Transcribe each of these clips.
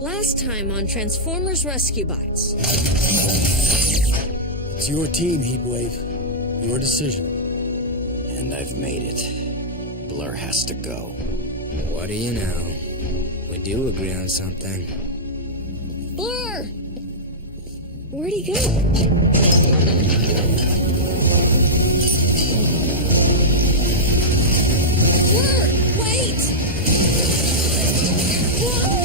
Last time on Transformers Rescue Bots. It's your team, Heatwave. Your decision. And I've made it. Blur has to go. What do you know? We do agree on something. Blur! Where'd he go? Blur! Wait! Whoa!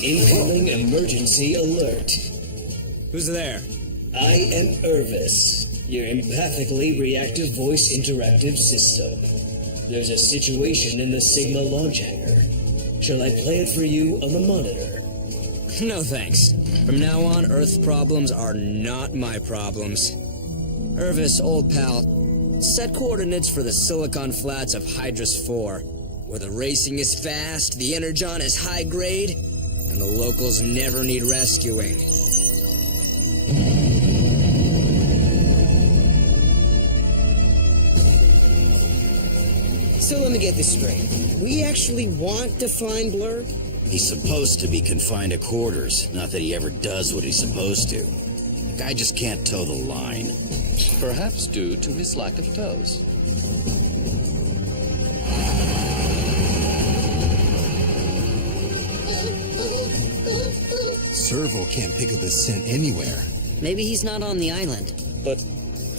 Incoming emergency alert. Who's there? I am Irvis, your empathically reactive voice interactive system. There's a situation in the Sigma launch hangar. Shall I play it for you on the monitor? No thanks. From now on, Earth problems are not my problems. Irvis, old pal, set coordinates for the Silicon Flats of Hydrus 4, where the racing is fast, the energon is high grade, and the locals never need rescuing. So let me get this straight. We actually want to find Blur? He's supposed to be confined to quarters, not that he ever does what he's supposed to. The guy just can't toe the line. Perhaps due to his lack of toes. Servo can't pick up a scent anywhere. Maybe he's not on the island. But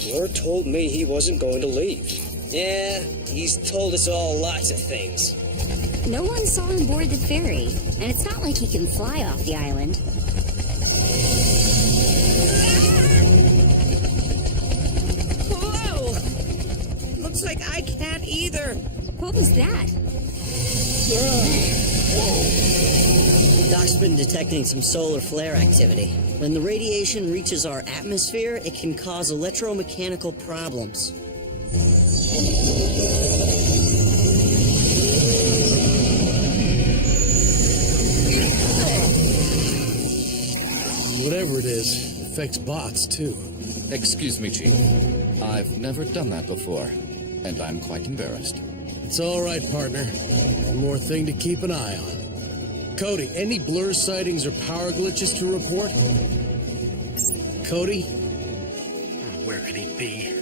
Blur told me he wasn't going to leave. Yeah, he's told us all lots of things. No one saw him board the ferry, and it's not like he can fly off the island. Whoa! Looks like I can't either. What was that? Doc's been detecting some solar flare activity. When the radiation reaches our atmosphere, it can cause electromechanical problems. Whatever it is, affects bots, too. Excuse me, Chief. I've never done that before, and I'm quite embarrassed. It's all right, partner. One more thing to keep an eye on. Cody, any Blur sightings or power glitches to report? Cody? Where could he be?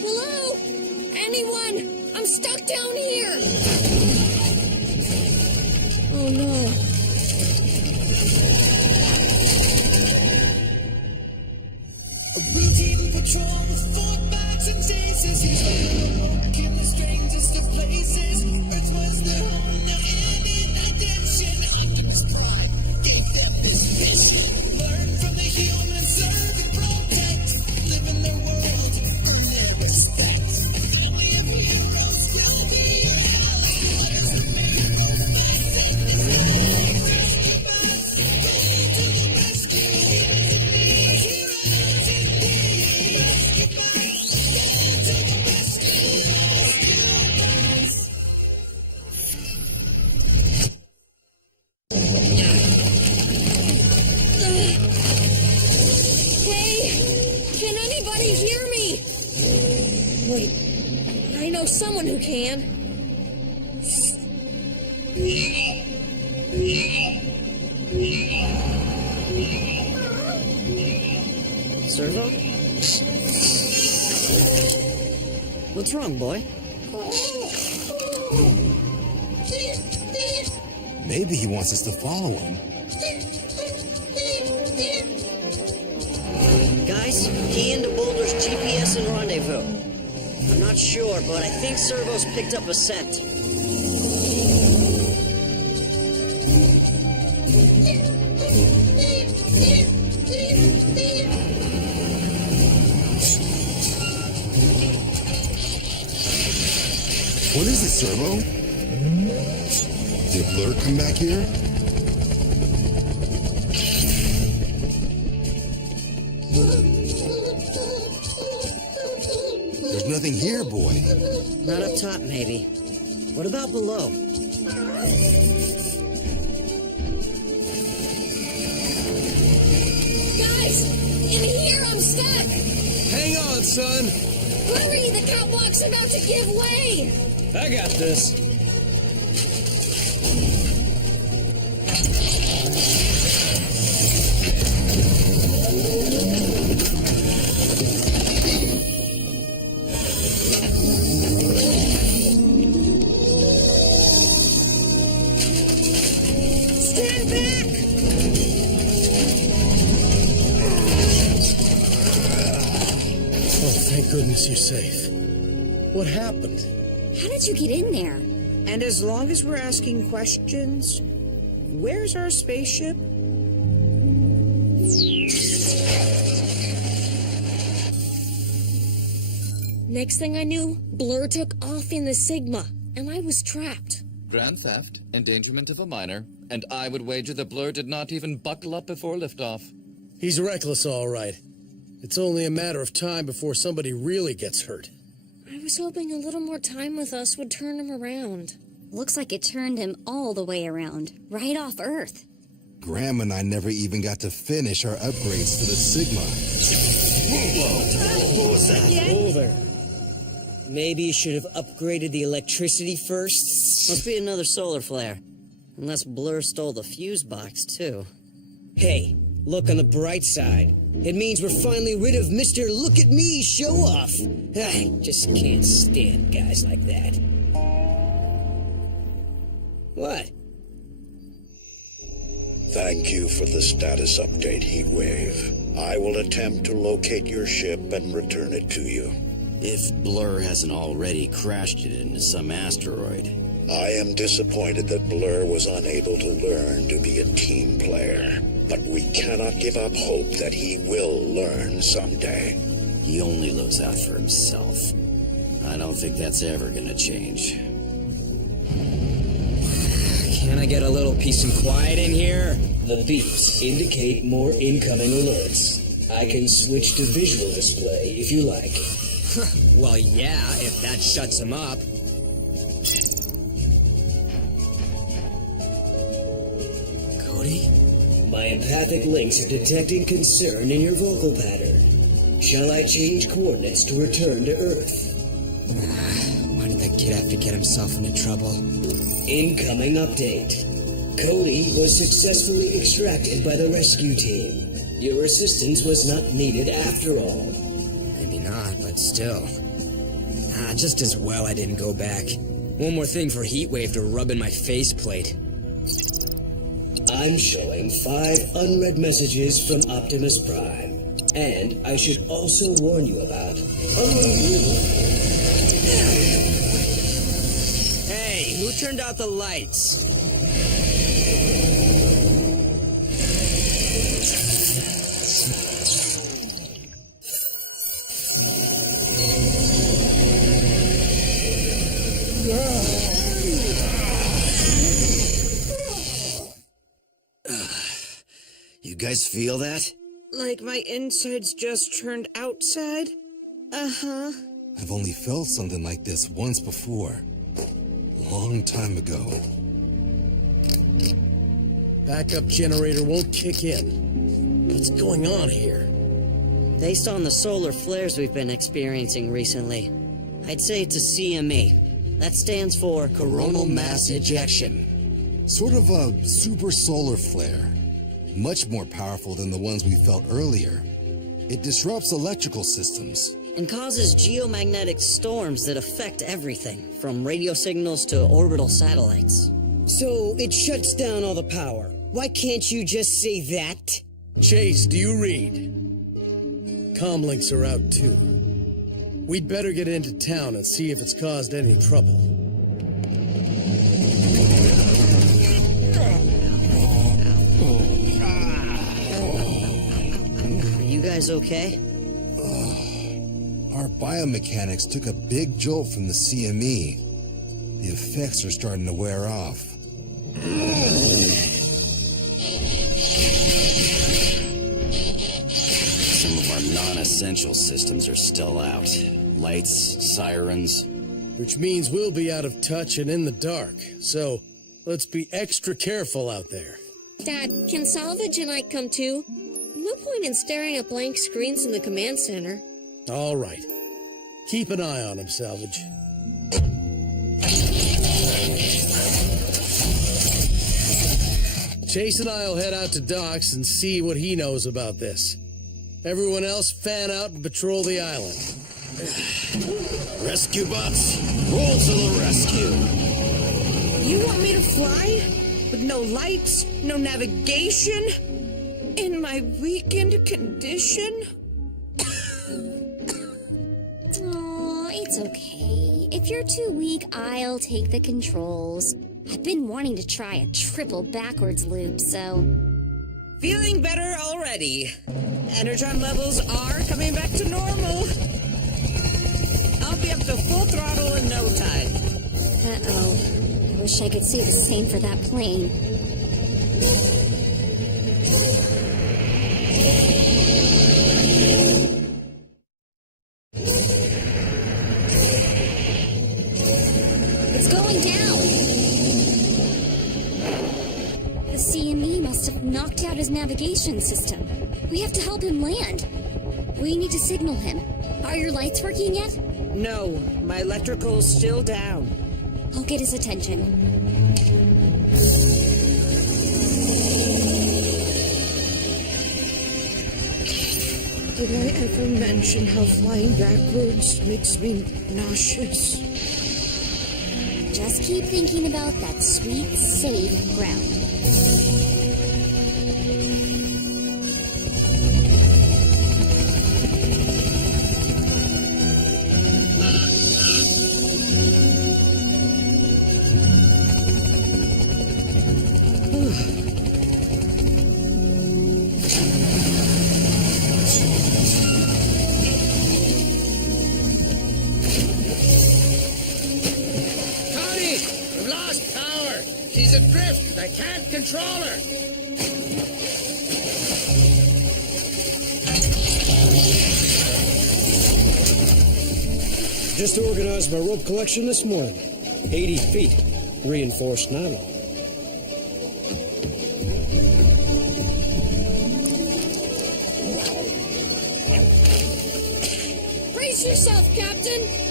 Hello? Anyone? I'm stuck down here! Oh no. A routine patrol with 4 bags and chases. In the strangest of places. Earth was their home, now in addition. Optimus Prime gave them this mission. Learn from the humans, serve and protect. Live in their world, earn their respect. Family of heroes will be your allies. Someone who can. Servo? What's wrong, boy? Maybe he wants us to follow him. Guys, key into Boulder's GPS and rendezvous. I'm not sure, but I think Servo's picked up a scent. What is it, Servo? Did Blur come back here? There's nothing here, boy. Not up top, maybe. What about below? stuck! Hang on, son! Hurry, the catwalk's about to give way! I got this. Stand back! Oh, thank goodness you're safe. What happened? How did you get in there? And as long as we're asking questions, where's our spaceship? Next thing I knew, Blur took off in the Sigma, and I was trapped. Grand theft, endangerment of a minor, and I would wager the Blur did not even buckle up before liftoff. He's reckless, all right. It's only a matter of time before somebody really gets hurt. I was hoping a little more time with us would turn him around. Looks like it turned him all the way around, right off Earth. Graham and I never even got to finish our upgrades to the Sigma. What was that? Over. Maybe you should have upgraded the electricity first? Must be another solar flare. Unless Blur stole the fuse box, too. Hey, look on the bright side. It means we're finally rid of Mr. Look at Me show-off. I just can't stand guys like that. What? Thank you for the status update, Heatwave. I will attempt to locate your ship and return it to you. If Blur hasn't already crashed it into some asteroid. I am disappointed that Blur was unable to learn to be a team player, but we cannot give up hope that he will learn someday. He only looks out for himself. I don't think that's ever gonna change. Can I get a little peace and quiet in here? The beeps indicate more incoming alerts. I can switch to visual display if you like. Well, yeah, if that shuts him up. Cody? My empathic links are detecting concern in your vocal pattern. Shall I change coordinates to return to Earth? Why did that kid have to get himself into trouble? Incoming update. Cody was successfully extracted by the rescue team. Your assistance was not needed after all. Maybe not, but still. Just as well I didn't go back. One more thing for Heatwave to rub in my faceplate. I'm showing 5 unread messages from Optimus Prime. And I should also warn you about... Hey, who turned out the lights? You guys feel that? Like my insides just turned outside? Uh-huh. I've only felt something like this once before. Long time ago. Backup generator won't kick in. What's going on here? Based on the solar flares we've been experiencing recently, I'd say it's a CME. That stands for Coronal Mass Ejection. Sort of a super solar flare. Much more powerful than the ones we felt earlier. It disrupts electrical systems. and causes geomagnetic storms that affect everything, from radio signals to orbital satellites. So it shuts down all the power. Why can't you just say that? Chase, do you read? Comlinks are out too. We'd better get into town and see if it's caused any trouble. Are you guys okay? Our biomechanics took a big jolt from the CME. The effects are starting to wear off. Some of our non-essential systems are still out. Lights, sirens. Which means we'll be out of touch and in the dark. So, let's be extra careful out there. Dad, can Salvage and I come too? No point in staring at blank screens in the command center. All right. Keep an eye on him, Salvage. Chase and I'll head out to Doc's and see what he knows about this. Everyone else fan out and patrol the island. Rescue bots, roll to the rescue. You want me to fly? With no lights, no navigation? In my weakened condition? Aw, it's okay. If you're too weak, I'll take the controls. I've been wanting to try a triple backwards loop, so... Feeling better already. Energon levels are coming back to normal. I'll be up to full throttle in no time. Uh-oh. I wish I could say the same for that plane. It's going down! The CME must have knocked out his navigation system. We have to help him land. We need to signal him. Are your lights working yet? No, my electrical's still down. I'll get his attention. Did I ever mention how flying backwards makes me nauseous? Just keep thinking about that sweet, safe ground. She's adrift. I can't control her. Just organized my rope collection this morning. 80 feet, reinforced nylon. Brace yourself, Captain!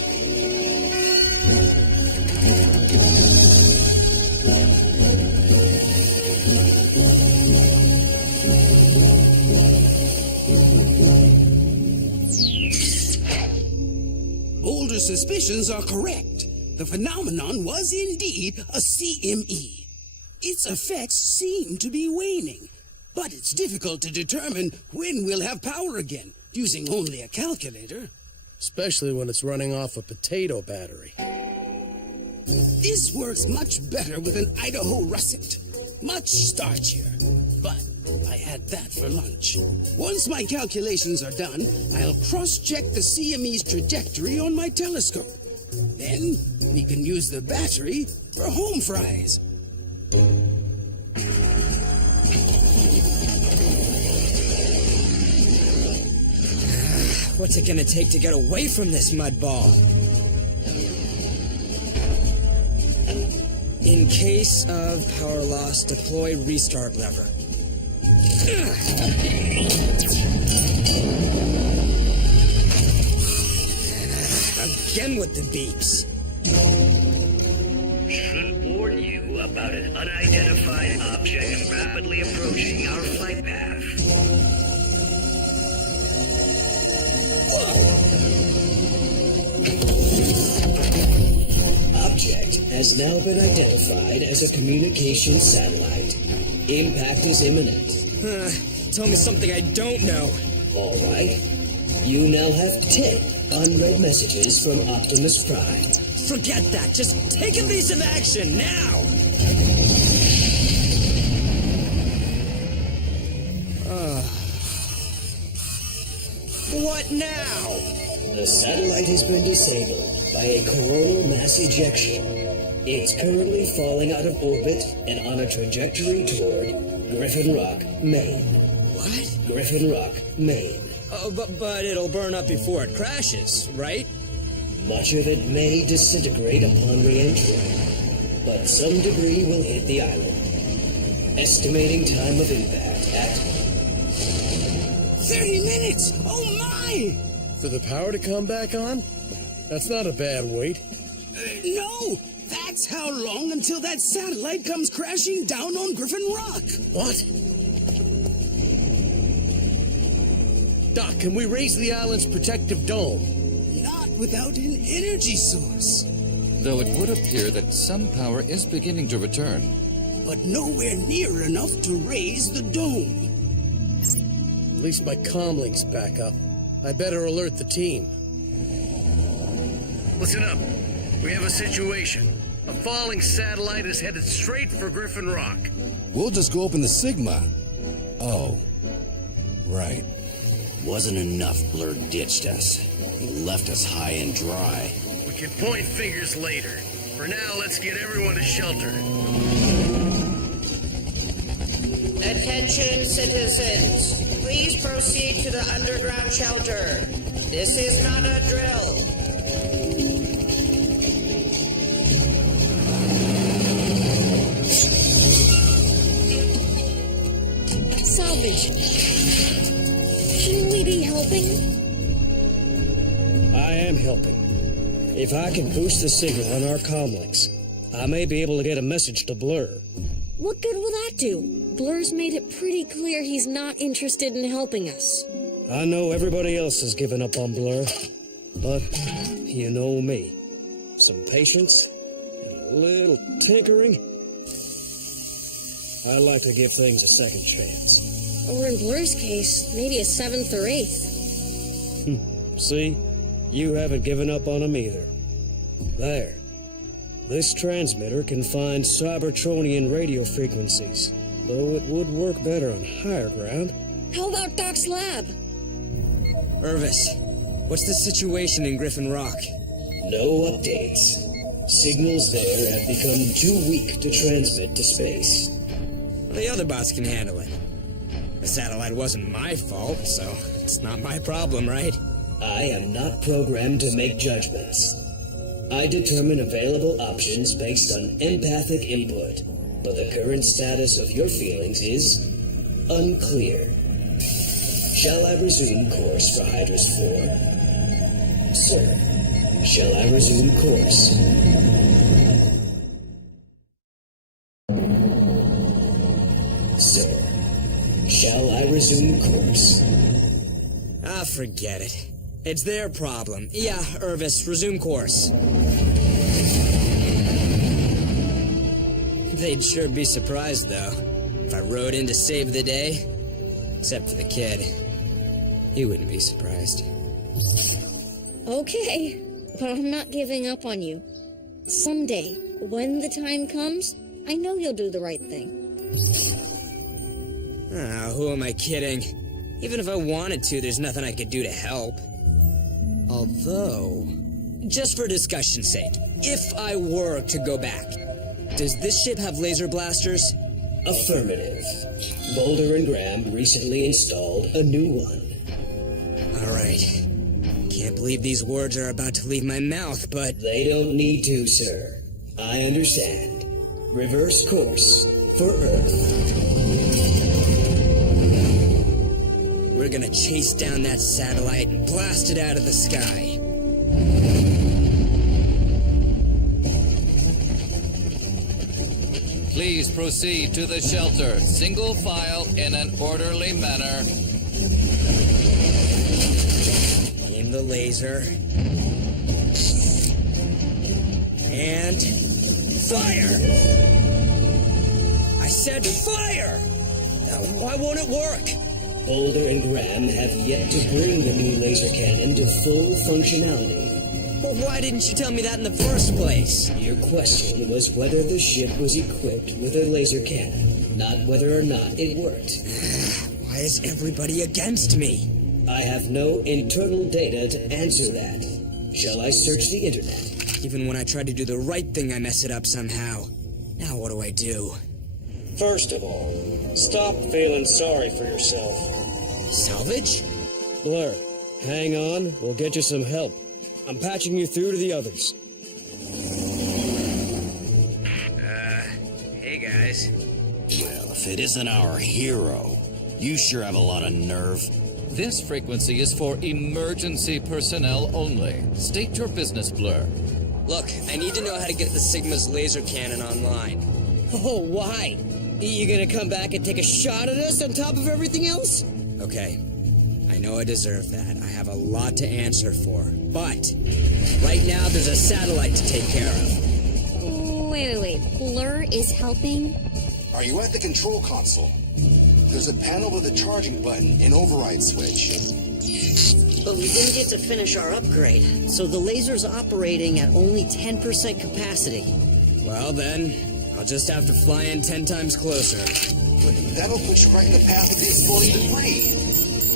Boulder's suspicions are correct. The phenomenon was indeed a CME. Its effects seem to be waning, but it's difficult to determine when we'll have power again, using only a calculator. Especially when it's running off a potato battery. This works much better with an Idaho russet. Much starchier. But I had that for lunch. Once my calculations are done, I'll cross-check the CME's trajectory on my telescope. Then we can use the battery for home fries. What's it gonna take to get away from this mud ball? In case of power loss, deploy restart lever. Again with the beeps. Should warn you about an unidentified object rapidly approaching our flight path. Object has now been identified as a communication satellite. Impact is imminent. Tell me something I don't know. All right. You now have 10 unread messages from Optimus Prime. Forget that. Just take evasive action now. What now? The satellite has been disabled by a coronal mass ejection. It's currently falling out of orbit and on a trajectory toward Griffin Rock, Maine. What? Griffin Rock, Maine. Oh, but it'll burn up before it crashes, right? Much of it may disintegrate upon re-entry, but some debris will hit the island. Estimating time of impact at 30 minutes! Oh my! For the power to come back on? That's not a bad wait. No! That's how long until that satellite comes crashing down on Griffin Rock! What? Doc, can we raise the island's protective dome? Not without an energy source. Though it would appear that some power is beginning to return. But nowhere near enough to raise the dome. At least my comlink's back up. I better alert the team. Listen up. We have a situation. A falling satellite is headed straight for Griffin Rock. We'll just go up in the Sigma. Oh. Right. Wasn't enough Blur ditched us. He left us high and dry. We can point fingers later. For now, let's get everyone to shelter. Attention, citizens. Please proceed to the underground shelter. This is not a drill. Salvage. Shouldn't we be helping? I am helping. If I can boost the signal on our comlinks, I may be able to get a message to Blur. What good will that do? Blur's made it pretty clear he's not interested in helping us. I know everybody else has given up on Blur, but you know me. Some patience and a little tinkering. I like to give things a second chance. Or in Blur's case, maybe a 7th or 8th. See? You haven't given up on him either. There. This transmitter can find Cybertronian radio frequencies, though it would work better on higher ground. How about Doc's lab? Irvis, what's the situation in Griffin Rock? No updates. Signals there have become too weak to transmit to space. Well, the other bots can handle it. The satellite wasn't my fault, so it's not my problem, right? I am not programmed to make judgments. I determine available options based on empathic input, but the current status of your feelings is unclear. Shall I resume course for Hydrus 4? Sir, shall I resume course? Sir, shall I resume course? Ah, forget it. It's their problem. Yeah, Irvis, resume course. They'd sure be surprised, though, if I rode in to save the day. Except for the kid. He wouldn't be surprised. Okay, but I'm not giving up on you. Someday, when the time comes, I know you'll do the right thing. Ah, who am I kidding? Even if I wanted to, there's nothing I could do to help. Although, just for discussion's sake, if I were to go back, does this ship have laser blasters? Affirmative. Boulder and Graham recently installed a new one. Alright. Can't believe these words are about to leave my mouth, but... They don't need to, sir. I understand. Reverse course for Earth. We're gonna chase down that satellite and blast it out of the sky. Please proceed to the shelter, single file in an orderly manner. Aim the laser. And... fire! I said fire! Why won't it work? Boulder and Graham have yet to bring the new laser cannon to full functionality. Well, why didn't you tell me that in the first place? Your question was whether the ship was equipped with a laser cannon, not whether or not it worked. Why is everybody against me? I have no internal data to answer that. Shall I search the internet? Even when I try to do the right thing, I mess it up somehow. Now what do I do? First of all, stop feeling sorry for yourself. Salvage? Blur, hang on. We'll get you some help. I'm patching you through to the others. Hey guys. Well, if it isn't our hero, You sure have a lot of nerve. This frequency is for emergency personnel only. State your business, Blur. Look, I need to know how to get the Sigma's laser cannon online. Oh, why? You gonna come back and take a shot at us on top of everything else? Okay, I know I deserve that. I have a lot to answer for. But, right now there's a satellite to take care of. Wait. Blur is helping? Are you at the control console? There's a panel with a charging button and override switch. But we didn't get to finish our upgrade, so the laser's operating at only 10% capacity. Well then, I'll just have to fly in 10 times closer. But that'll put you right in the path of the exploding debris.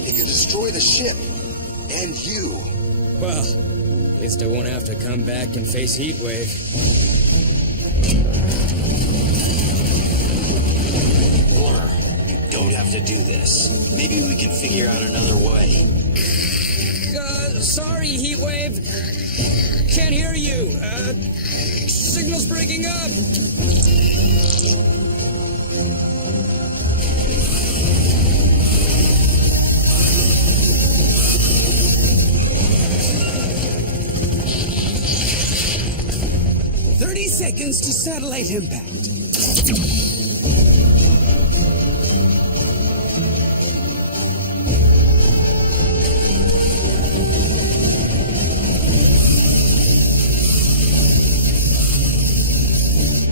It could destroy the ship. And you. Well, at least I won't have to come back and face Heatwave. Blur, you don't have to do this. Maybe we can figure out another way. Sorry, Heatwave. Can't hear you. Signal's breaking up. Seconds to satellite impact.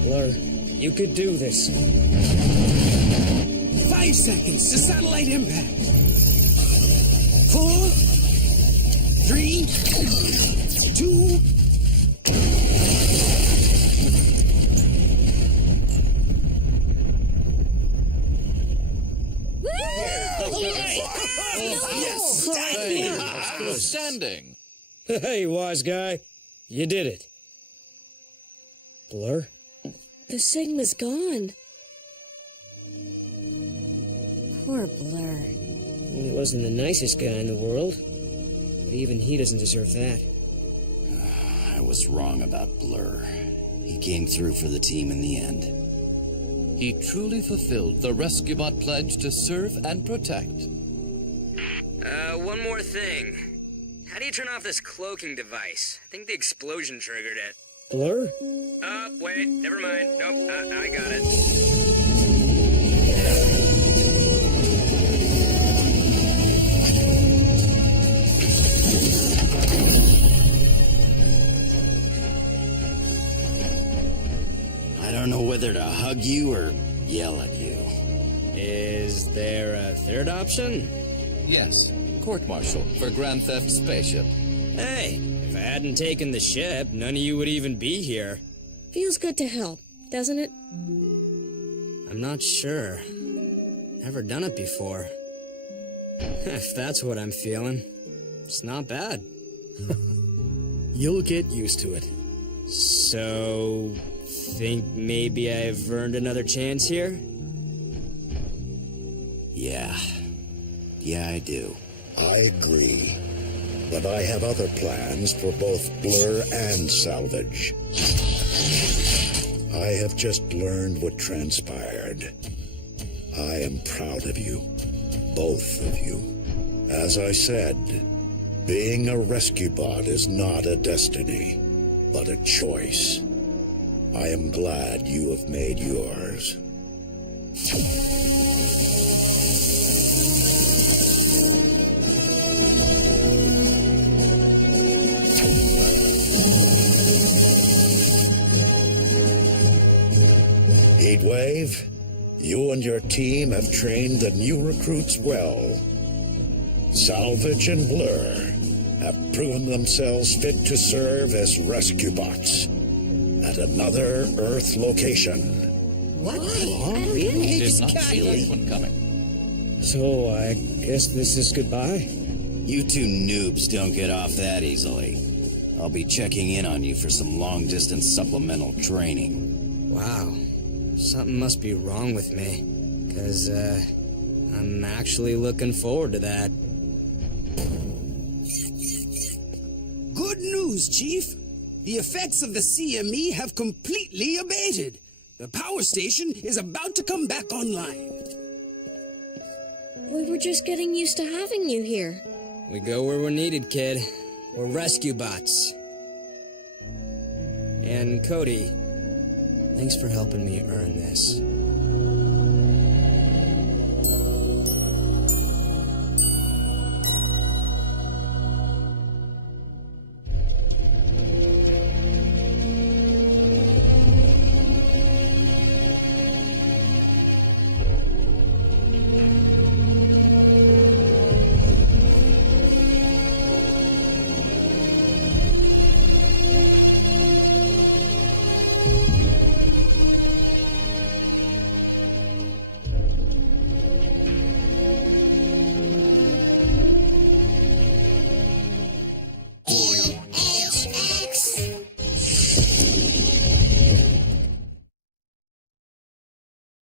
Blur, you could do this. 5 seconds to satellite impact. 4, 3, 2, Outstanding. Hey, wise guy. You did it. Blur? The Sigma's gone. Poor Blur. He wasn't the nicest guy in the world. But even he doesn't deserve that. I was wrong about Blur. He came through for the team in the end. He truly fulfilled the Rescue Bot pledge to serve and protect. One more thing. How do you turn off this cloaking device? I think the explosion triggered it. Blur? Wait, never mind. Nope, I got it. I don't know whether to hug you or yell at you. Is there a third option? Yes, court-martial for Grand Theft Spaceship. Hey, if I hadn't taken the ship, none of you would even be here. Feels good to help, doesn't it? I'm not sure. Never done it before. If that's what I'm feeling, it's not bad. You'll get used to it. So, think maybe I've earned another chance here? Yeah, I do. I agree. But I have other plans for both Blur and Salvage. I have just learned what transpired. I am proud of you. Both of you. As I said, being a rescue bot is not a destiny, but a choice. I am glad you have made yours. Heatwave, you and your team have trained the new recruits well. Salvage and Blur have proven themselves fit to serve as rescue bots at another Earth location. What? Really? Did not see this one coming. So, I guess this is goodbye? You two noobs don't get off that easily. I'll be checking in on you for some long-distance supplemental training. Wow. Something must be wrong with me. 'Cause, I'm actually looking forward to that. Good news, Chief. The effects of the CME have completely abated. The power station is about to come back online. We were just getting used to having you here. We go where we're needed, kid. We're rescue bots. And Cody, thanks for helping me earn this.